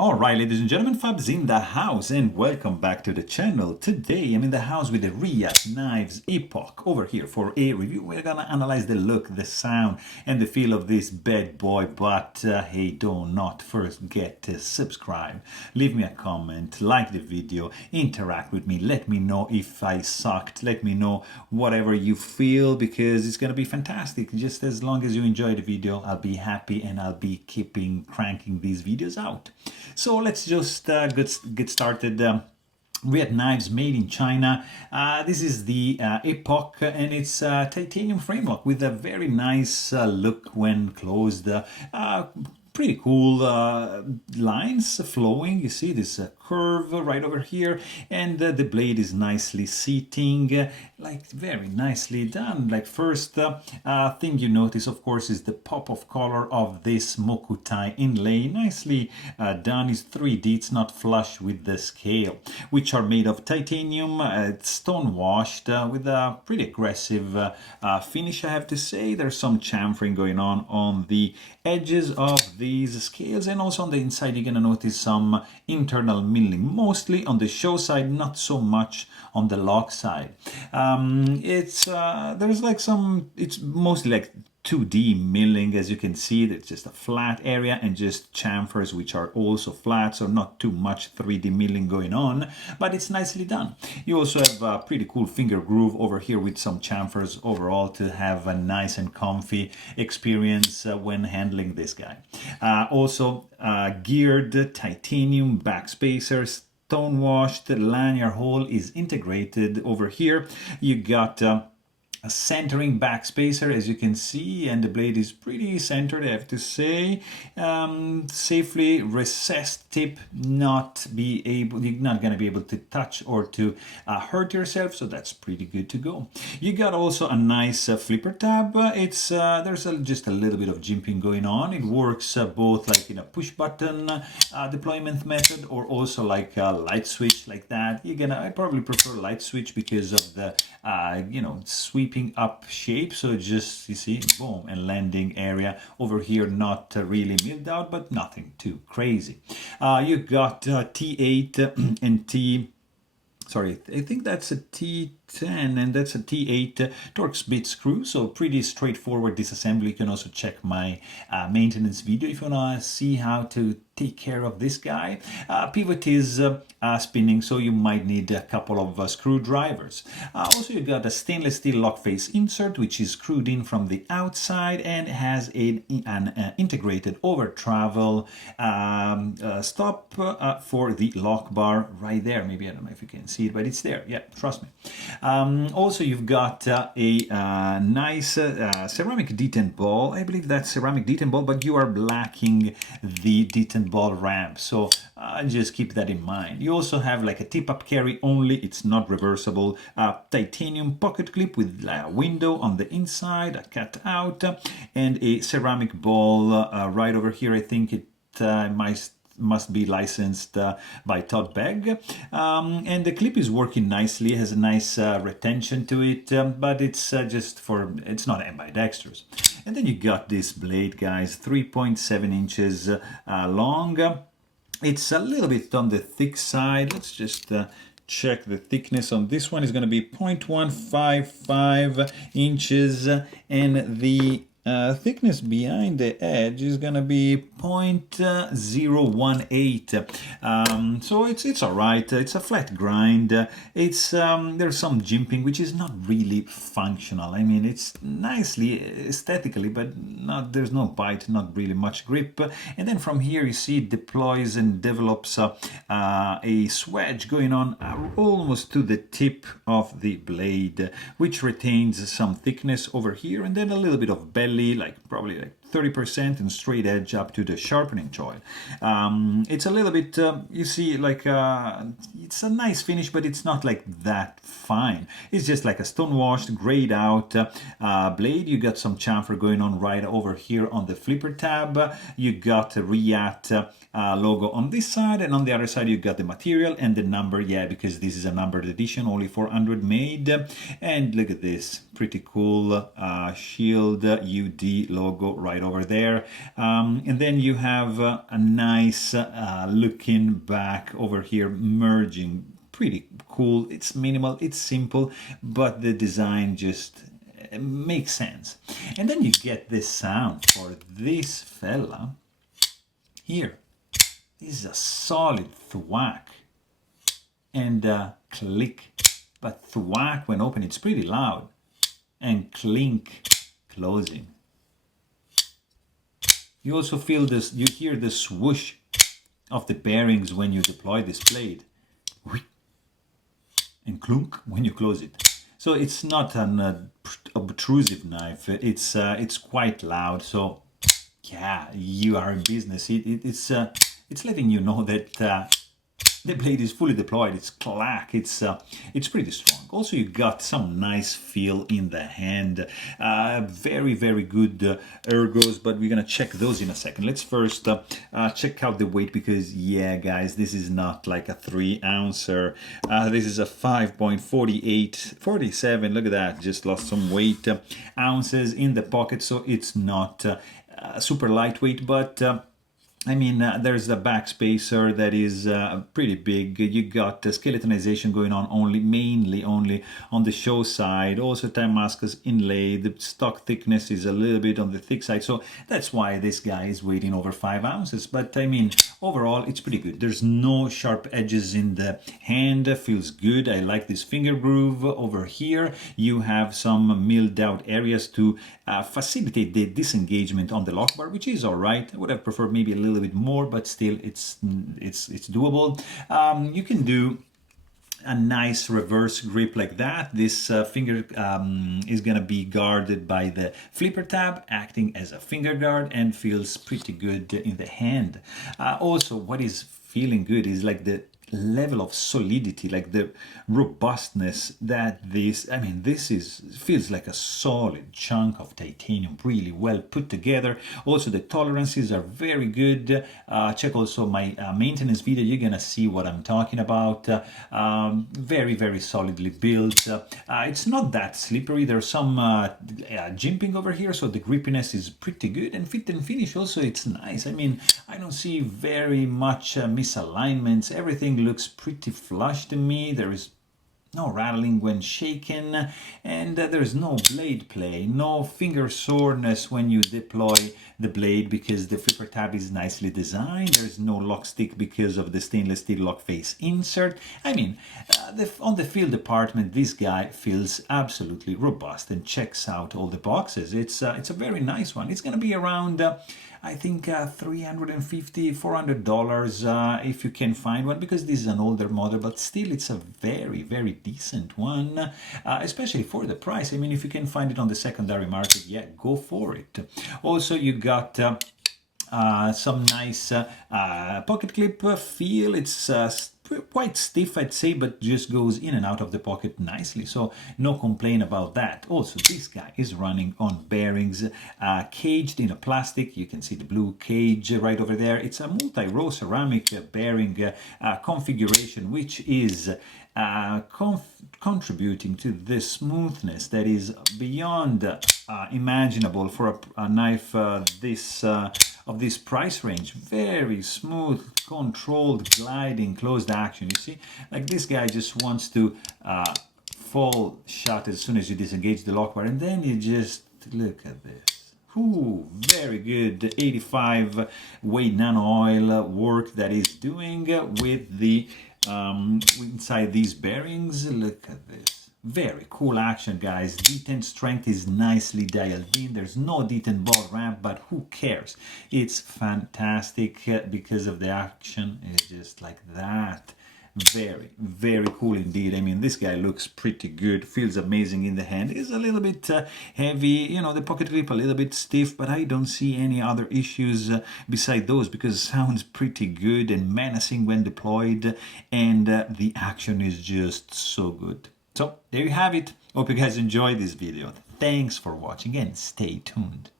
Alright, ladies and gentlemen, Fab's in the house and welcome back to the channel. Today I'm in the house with the Reate Knives Epoch over here for a review. We're gonna analyze the look, the sound and the feel of this bad boy, but hey, do not forget to subscribe, leave me a comment, like the video, interact with me, let me know if I sucked, let me know whatever you feel because it's gonna be fantastic. Just as long as you enjoy the video, I'll be happy and I'll be keeping cranking these videos out. So let's just get started. Reate knives made in China. This is the Epoch and it's a titanium framework with a very nice look when closed. Pretty cool lines flowing. You see this curve right over here, and the blade is nicely seating, like very nicely done. Like first thing you notice, of course, is the pop of color of this mokutai inlay. Nicely done. Is 3D. It's not flush with the scale, which are made of titanium. It's stone washed with a pretty aggressive finish, I have to say. There's some chamfering going on the edges of these scales, and also on the inside you're gonna notice some internal milling, mostly on the show side, not so much on the lock side. It's there's like some, it's mostly like 2D milling, as you can see. It's just a flat area and just chamfers which are also flat, so not too much 3D milling going on, but it's nicely done. You also have a pretty cool finger groove over here with some chamfers overall to have a nice and comfy experience when handling this guy. Also geared titanium backspacers, stone washed lanyard hole is integrated over here. You got a centering backspacer, as you can see, and the blade is pretty centered, I have to say. Safely recessed tip, you're not going to be able to touch or to hurt yourself, so that's pretty good to go. You got also a nice flipper tab. It's there's just a little bit of jimping going on. It works both like in a push button deployment method or also like a light switch like that. I probably prefer light switch because of the sweep up shape. So just, you see, boom, and landing area over here, not really milled out, but nothing too crazy. You got T8 and I think that's a T10 and that's a T8 Torx bit screw, so pretty straightforward disassembly. You can also check my maintenance video if you want to see how to take care of this guy. Pivot is spinning, so you might need a couple of screwdrivers. Also, you got a stainless steel lock face insert, which is screwed in from the outside and has an integrated over travel stop for the lock bar right there. Maybe, I don't know if you can see it, but it's there. Yeah, trust me. Also, you've got a nice ceramic detent ball. I believe that's ceramic detent ball, but you are lacking the detent ball ramp, so just keep that in mind. You also have like a tip-up carry only, it's not reversible, titanium pocket clip with a window on the inside, a cutout, and a ceramic ball right over here. I think it must be licensed by Todd Begg, and the clip is working nicely, has a nice retention to it, but it's just for, it's not ambidextrous. And then you got this blade, guys, 3.7 inches long. It's a little bit on the thick side. Let's just check the thickness on this one. Is going to be 0.155 inches, and the thickness behind the edge is gonna be 0.018. So it's all right. It's a flat grind. It's there's some jimping, which is not really functional. I mean, it's nicely aesthetically, but there's no bite, not really much grip. And then from here you see it deploys and develops a swedge going on almost to the tip of the blade, which retains some thickness over here, and then a little bit of belly, like probably like 30%, and straight edge up to the sharpening choil. It's a little bit, you see, like it's a nice finish, but it's not like that fine. It's just like a stone washed, grayed out blade. You got some chamfer going on right over here on the flipper tab. You got a Reate logo on this side, and on the other side you got the material and the number, yeah, because this is a numbered edition, only 400 made. And look at this, pretty cool Shield UD logo right right over there. And then you have a nice looking back over here, merging. Pretty cool. It's minimal, it's simple, but the design just makes sense. And then you get this sound for this fella here. This is a solid thwack and click, but thwack when open, it's pretty loud, and clink closing. You also feel this, you hear the swoosh of the bearings when you deploy this blade, and clunk when you close it. So it's not an obtrusive knife, it's quite loud, so yeah, you are in business. It's letting you know that the blade is fully deployed. It's clack. It's pretty strong. Also, you got some nice feel in the hand. Very, very good ergos, but we're gonna check those in a second. Let's first check out the weight, because yeah, guys, this is not like a 3-ouncer. This is a 5.48, 47. Look at that. Just lost some weight. Ounces in the pocket, so it's not super lightweight, but I mean, there's a backspacer that is pretty big. You got skeletonization going on mainly only on the show side. Also Damascus inlay. The stock thickness is a little bit on the thick side. So that's why this guy is weighing over 5 ounces. But I mean, overall, it's pretty good. There's no sharp edges in the hand. Feels good. I like this finger groove over here. You have some milled out areas to facilitate the disengagement on the lock bar, which is all right. I would have preferred maybe a little bit more, but still it's doable. You can do a nice reverse grip like that. This finger is gonna be guarded by the flipper tab, acting as a finger guard, and feels pretty good in the hand. Also, what is feeling good is like the level of solidity, like the robustness that this, I mean, this feels like a solid chunk of titanium, really well put together. Also, the tolerances are very good. Check also my maintenance video. You're gonna see what I'm talking about. Very, very solidly built. It's not that slippery. There's some jimping over here, so the grippiness is pretty good. And fit and finish also, it's nice. I mean, I don't see very much misalignments. Everything looks pretty flush to me. There is no rattling when shaken, and there's no blade play, no finger soreness when you deploy the blade, because the flipper tab is nicely designed. There's no lock stick because of the stainless steel lock face insert. I mean, on the feel department, this guy feels absolutely robust and checks out all the boxes. It's a very nice one. It's gonna be around I think $350, $400 if you can find one, because this is an older model, but still it's a very, very decent one, especially for the price. I mean, if you can find it on the secondary market, yeah, go for it. Also, you got some nice pocket clip feel. It's quite stiff, I'd say, but just goes in and out of the pocket nicely, so no complaint about that. Also, this guy is running on bearings, caged in a plastic. You can see the blue cage right over there. It's a multi-row ceramic bearing configuration, which is contributing to this smoothness that is beyond imaginable for a knife of this price range. Very smooth, controlled, gliding, closed action. You see, like this guy just wants to fall shut as soon as you disengage the lock bar, and then you just look at this. Ooh, very good 85 weight nano oil work that is doing with the inside these bearings. Look at this. Very cool action, guys. D10 strength is nicely dialed in. There's no D10 ball ramp, but who cares? It's fantastic because of the action. It's just like that. Very, very cool indeed. I mean, this guy looks pretty good, feels amazing in the hand. It's a little bit heavy, you know, the pocket clip a little bit stiff, but I don't see any other issues beside those, because it sounds pretty good and menacing when deployed, and the action is just so good. So there you have it. Hope you guys enjoyed this video. Thanks for watching and stay tuned.